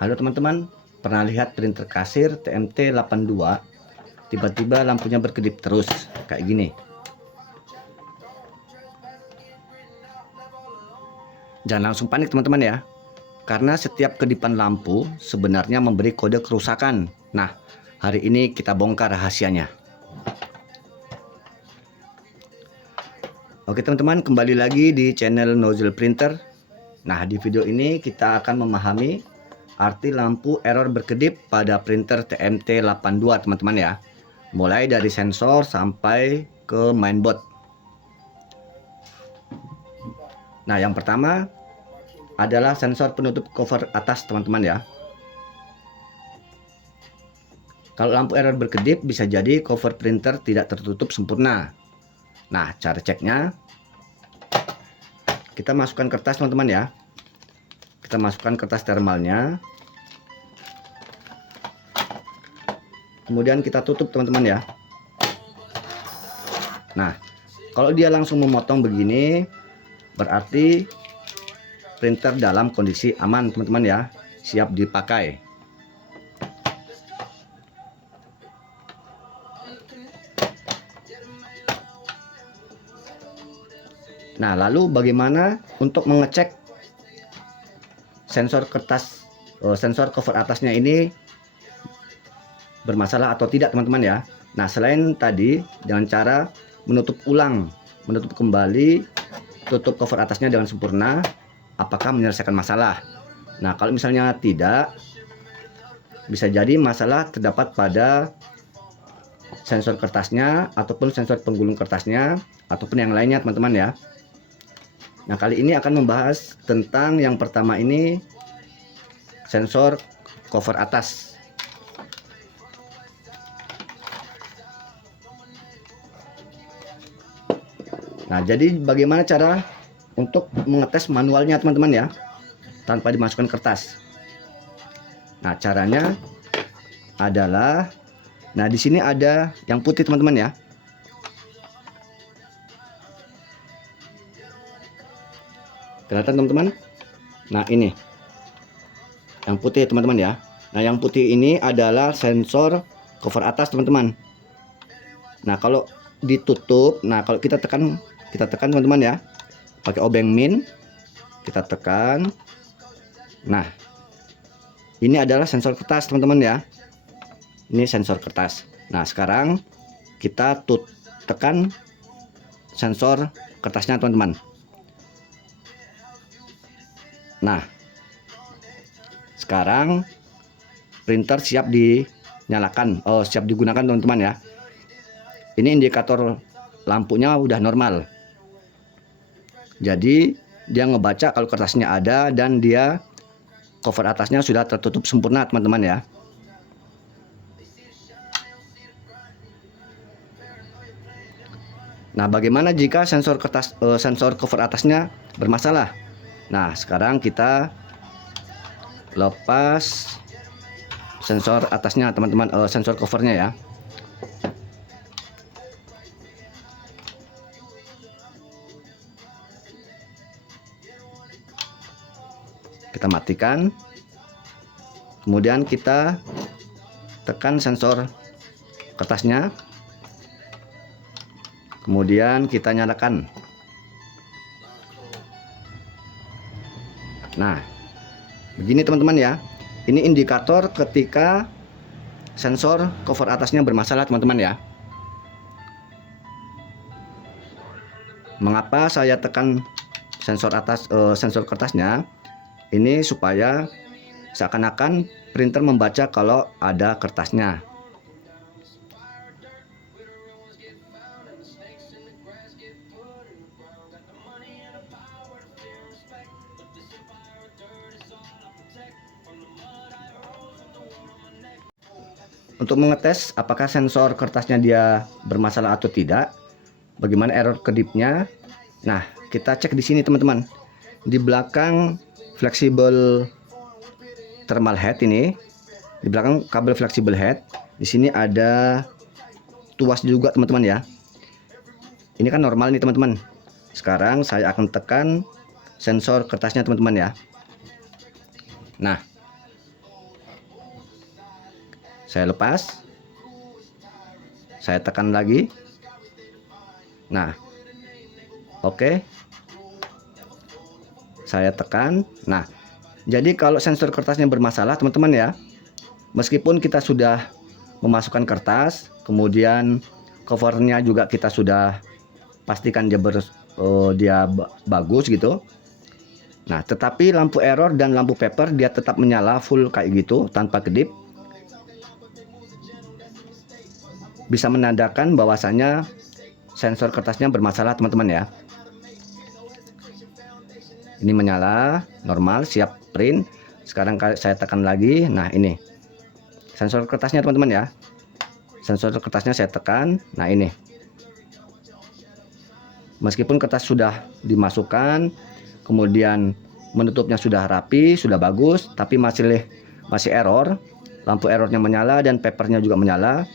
Halo teman-teman, pernah lihat printer kasir TMT82 tiba-tiba lampunya berkedip terus kayak gini? Jangan langsung panik teman-teman ya, karena setiap kedipan lampu sebenarnya memberi kode kerusakan. Nah, hari ini kita bongkar rahasianya. Oke teman-teman, kembali lagi di channel Nozzle Printer. Nah, di video ini kita akan memahami arti lampu error berkedip pada printer TMT82 teman-teman ya, mulai dari sensor sampai ke mainboard. Nah, yang pertama adalah sensor penutup cover atas teman-teman ya. Kalau lampu error berkedip bisa jadi cover printer tidak tertutup sempurna. Nah, cara ceknya, kita masukkan kertas teman-teman ya. Kita masukkan kertas thermalnya, kemudian kita tutup teman-teman ya. Nah, kalau dia langsung memotong begini, berarti printer dalam kondisi aman teman-teman ya, siap dipakai. Nah, lalu bagaimana untuk mengecek sensor kertas, sensor cover atasnya ini bermasalah atau tidak teman-teman ya? Nah, selain tadi dengan cara menutup kembali, tutup cover atasnya dengan sempurna, apakah menyelesaikan masalah? Nah, kalau misalnya tidak, bisa jadi masalah terdapat pada sensor kertasnya ataupun sensor penggulung kertasnya ataupun yang lainnya teman-teman ya. Nah, kali ini akan membahas tentang yang pertama ini, sensor cover atas. Nah, jadi bagaimana cara untuk mengetes manualnya teman-teman ya, tanpa dimasukkan kertas. Nah, caranya adalah, nah di sini ada yang putih teman-teman ya. Kelihatan teman-teman? Nah, ini yang putih teman-teman ya. Nah, yang putih ini adalah sensor cover atas teman-teman. Nah, kalau ditutup, nah kalau kita tekan teman-teman ya, pakai obeng min, kita tekan. Nah, ini adalah sensor kertas teman-teman ya. Ini sensor kertas. Nah, sekarang kita tekan sensor kertasnya teman-teman. Nah, sekarang printer siap dinyalakan, siap digunakan teman-teman ya. Ini indikator lampunya udah normal. Jadi dia ngebaca kalau kertasnya ada dan dia cover atasnya sudah tertutup sempurna teman-teman ya. Nah, bagaimana jika sensor cover atasnya bermasalah? Nah, sekarang kita lepas sensor atasnya teman-teman, sensor covernya ya. Kita matikan, kemudian kita tekan sensor kertasnya, kemudian kita nyalakan. Nah, begini teman-teman ya, ini indikator ketika sensor cover atasnya bermasalah teman-teman ya. Mengapa saya tekan sensor sensor kertasnya? Ini supaya seakan-akan printer membaca kalau ada kertasnya. Untuk mengetes apakah sensor kertasnya dia bermasalah atau tidak, bagaimana error kedipnya. Nah, kita cek di sini teman-teman. Di belakang fleksibel thermal head ini, di belakang kabel fleksibel head, di sini ada tuas juga teman-teman ya. Ini kan normal nih teman-teman. Sekarang saya akan tekan sensor kertasnya teman-teman ya. Nah, Saya lepas, saya tekan lagi. Nah, oke, saya tekan. Nah, jadi kalau sensor kertasnya bermasalah teman-teman ya, meskipun kita sudah memasukkan kertas, kemudian covernya juga kita sudah pastikan dia bagus gitu. Nah, tetapi lampu error dan lampu paper dia tetap menyala full kayak gitu tanpa kedip. Bisa menandakan bahwasanya sensor kertasnya bermasalah teman-teman ya. Ini menyala normal, siap print. Sekarang saya tekan lagi. Nah, ini sensor kertasnya teman-teman ya. Sensor kertasnya saya tekan. Nah, ini meskipun kertas sudah dimasukkan, kemudian menutupnya sudah rapi, sudah bagus, tapi masih error. Lampu errornya menyala dan papernya juga menyala.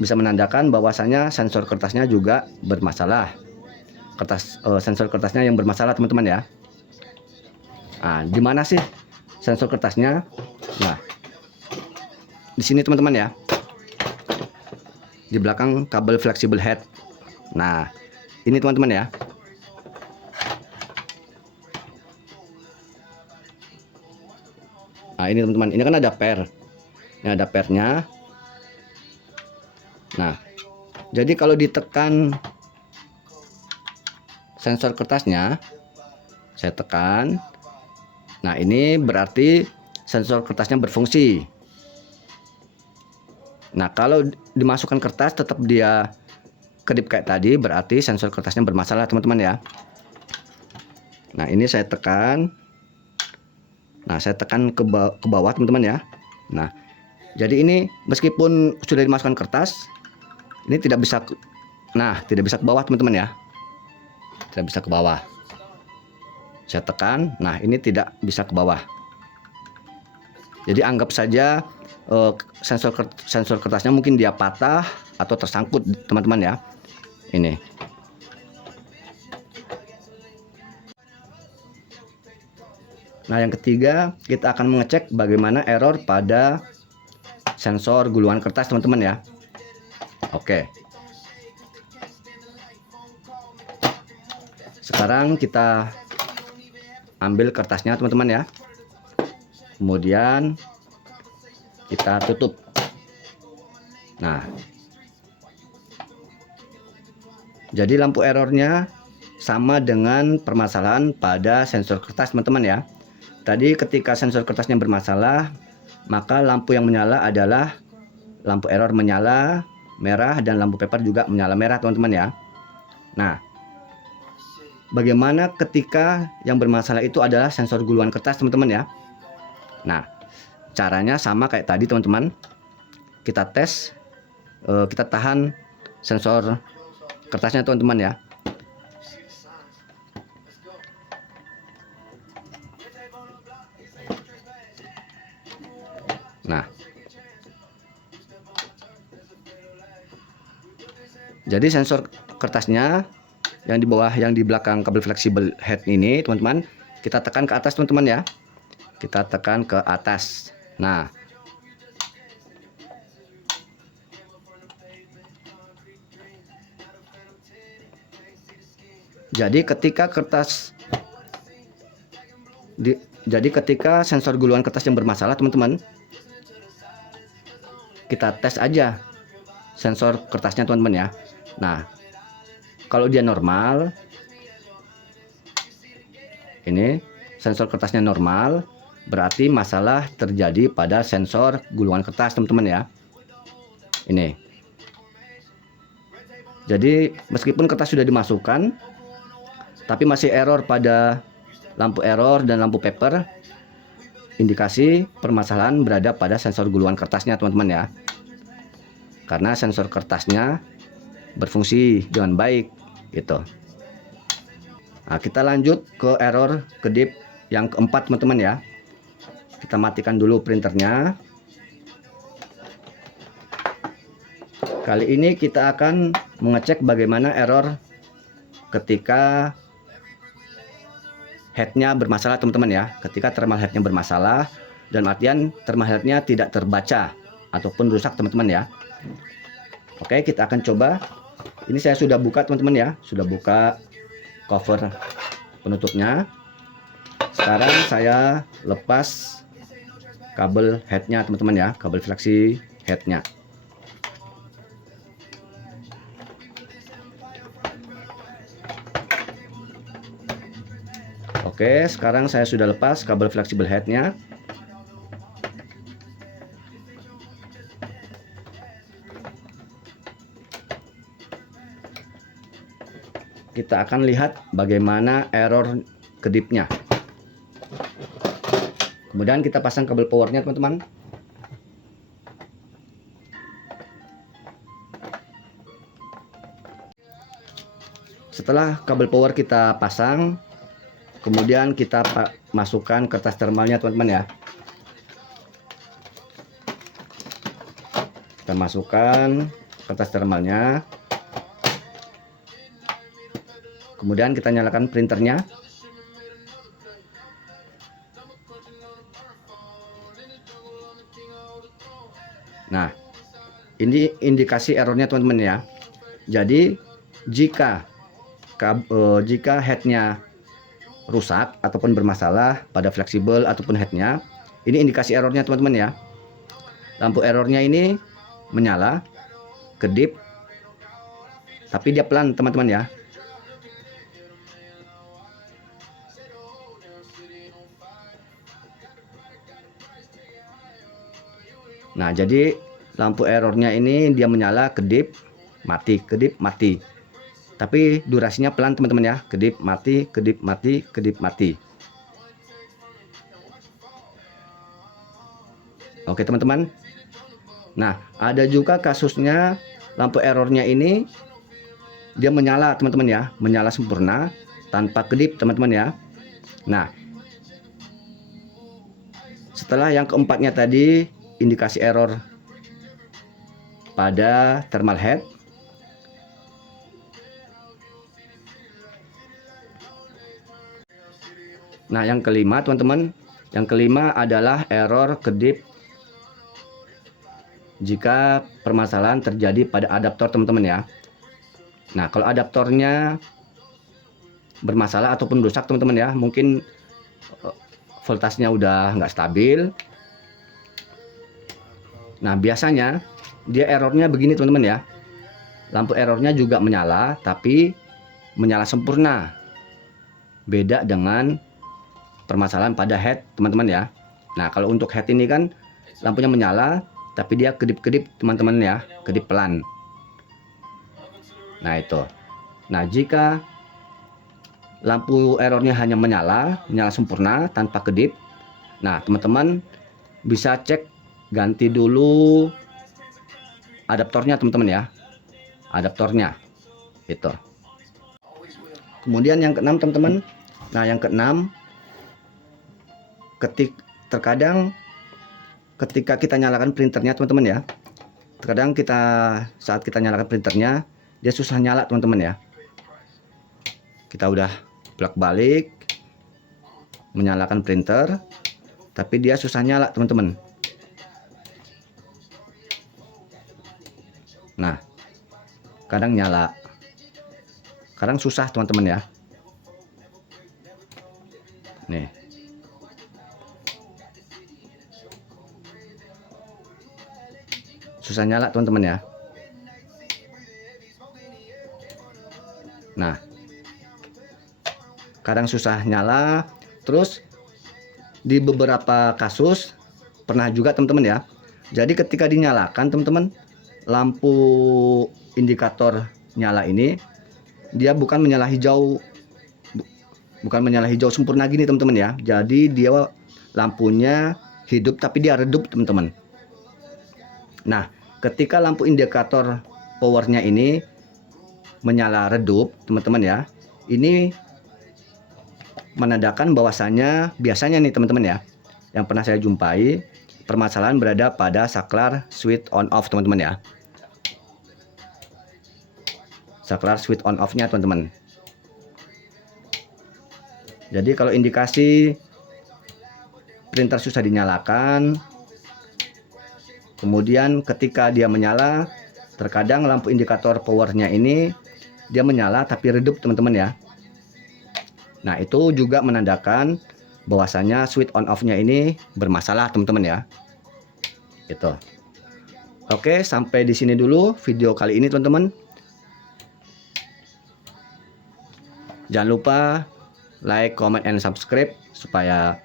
Bisa menandakan bahwasanya sensor kertasnya juga bermasalah. Sensor kertasnya yang bermasalah teman-teman ya. Nah, di mana sih sensor kertasnya? Nah, di sini teman-teman ya. Di belakang kabel flexible head. Nah, ini teman-teman ya. Nah, ini teman-teman, ini kan ada per. Ini ada pernya. Nah, jadi kalau ditekan sensor kertasnya, saya tekan. Nah, ini berarti sensor kertasnya berfungsi. Nah, kalau dimasukkan kertas tetap dia kedip kayak tadi, berarti sensor kertasnya bermasalah teman-teman ya. Nah, ini saya tekan. Nah, saya tekan ke bawah teman-teman ya. Nah, jadi ini meskipun sudah dimasukkan kertas, ini tidak bisa ke bawah teman-teman ya. Tidak bisa ke bawah. Saya tekan. Nah, ini tidak bisa ke bawah. Jadi anggap saja sensor kertasnya mungkin dia patah atau tersangkut teman-teman ya. Ini. Nah, yang ketiga kita akan mengecek bagaimana error pada sensor guluan kertas teman-teman ya. Oke. Sekarang kita ambil kertasnya teman-teman ya. Kemudian kita tutup. Nah, jadi lampu errornya sama dengan permasalahan pada sensor kertas teman-teman ya. Tadi ketika sensor kertasnya bermasalah, maka lampu yang menyala adalah lampu error menyala merah dan lampu paper juga menyala merah teman-teman ya. Nah, bagaimana ketika yang bermasalah itu adalah sensor guluan kertas teman-teman ya. Nah, caranya sama kayak tadi teman-teman. Kita tes, kita tahan sensor kertasnya teman-teman ya. Nah, jadi sensor kertasnya yang di bawah, yang di belakang kabel fleksibel head ini teman-teman, kita tekan ke atas teman-teman ya. Kita tekan ke atas. Nah, jadi ketika sensor guluan kertas yang bermasalah teman-teman, kita tes aja sensor kertasnya teman-teman ya. Nah, kalau dia normal, ini sensor kertasnya normal, berarti masalah terjadi pada sensor gulungan kertas teman-teman ya. Ini. Jadi meskipun kertas sudah dimasukkan, tapi masih error pada lampu error dan lampu paper, indikasi permasalahan berada pada sensor guluan kertasnya teman-teman ya. Karena sensor kertasnya berfungsi dengan baik gitu. Nah, kita lanjut ke error kedip yang keempat teman-teman ya. Kita matikan dulu printernya. Kali ini kita akan mengecek bagaimana error ketika headnya bermasalah teman-teman ya. Ketika thermal headnya bermasalah, dan artian thermal headnya tidak terbaca. ataupun rusak teman-teman ya. Oke, kita akan coba. Ini saya sudah buka teman-teman ya, sudah buka cover penutupnya. Sekarang saya lepas kabel headnya teman-teman ya, kabel fleksi headnya. Oke, sekarang saya sudah lepas kabel fleksibel headnya. Kita akan lihat bagaimana error kedipnya. Kemudian kita pasang kabel powernya teman-teman. Setelah kabel power kita pasang, kemudian kita masukkan kertas thermalnya teman-teman ya. Kita masukkan kertas thermalnya. Kemudian kita nyalakan printernya. Nah, ini indikasi errornya teman-teman ya. Jadi jika headnya rusak ataupun bermasalah pada fleksibel ataupun headnya, ini indikasi errornya teman-teman ya. Lampu errornya ini menyala, kedip, tapi dia pelan teman-teman ya. Nah, jadi lampu errornya ini dia menyala, kedip, mati, kedip, mati. Tapi durasinya pelan teman-teman ya. Kedip, mati, kedip, mati, kedip, mati. Oke teman-teman. Nah, ada juga kasusnya lampu errornya ini dia menyala teman-teman ya. Menyala sempurna tanpa kedip teman-teman ya. Nah, setelah yang keempatnya tadi, indikasi error pada thermal head. Nah, yang kelima teman-teman, yang kelima adalah error kedip jika permasalahan terjadi pada adaptor teman-teman ya. Nah, kalau adaptornya bermasalah ataupun rusak teman-teman ya, mungkin voltasenya udah nggak stabil. Nah, biasanya dia errornya begini teman-teman ya. Lampu errornya juga menyala, tapi menyala sempurna. Beda dengan permasalahan pada head teman-teman ya. Nah, kalau untuk head ini kan lampunya menyala, tapi dia kedip-kedip teman-teman ya, kedip pelan. Nah, itu. Nah, jika lampu errornya hanya menyala sempurna tanpa kedip, nah teman-teman bisa cek ganti dulu adaptornya teman-teman ya, adaptornya itu. Kemudian yang keenam teman-teman, nah yang keenam, terkadang ketika kita nyalakan printernya teman-teman ya, terkadang saat kita nyalakan printernya dia susah nyala teman-teman ya. Kita udah bolak balik menyalakan printer, tapi dia susah nyala teman-teman. Nah, kadang nyala, kadang susah teman-teman ya. Nih, susah nyala teman-teman ya. Nah, kadang susah nyala. Terus di beberapa kasus pernah juga teman-teman ya. Jadi ketika dinyalakan teman-teman, lampu indikator nyala ini dia bukan menyala hijau, sempurna gini teman-teman ya. Jadi dia lampunya hidup tapi dia redup teman-teman. Nah, ketika lampu indikator powernya ini menyala redup teman-teman ya, ini menandakan bahwasanya biasanya nih teman-teman ya, yang pernah saya jumpai, permasalahan berada pada saklar switch on off teman-teman ya. Saklar switch on off nya teman-teman. Jadi kalau indikasi printer susah dinyalakan, Kemudian ketika dia menyala, terkadang lampu indikator powernya ini dia menyala tapi redup teman-teman ya. Nah itu juga menandakan bahwasanya switch on off-nya ini bermasalah teman-teman ya. Gitu. Oke, sampai di sini dulu video kali ini teman-teman. Jangan lupa like, comment, and subscribe supaya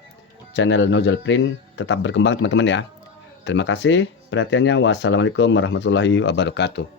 channel Nozzle Print tetap berkembang teman-teman ya. Terima kasih perhatiannya. Wassalamualaikum warahmatullahi wabarakatuh.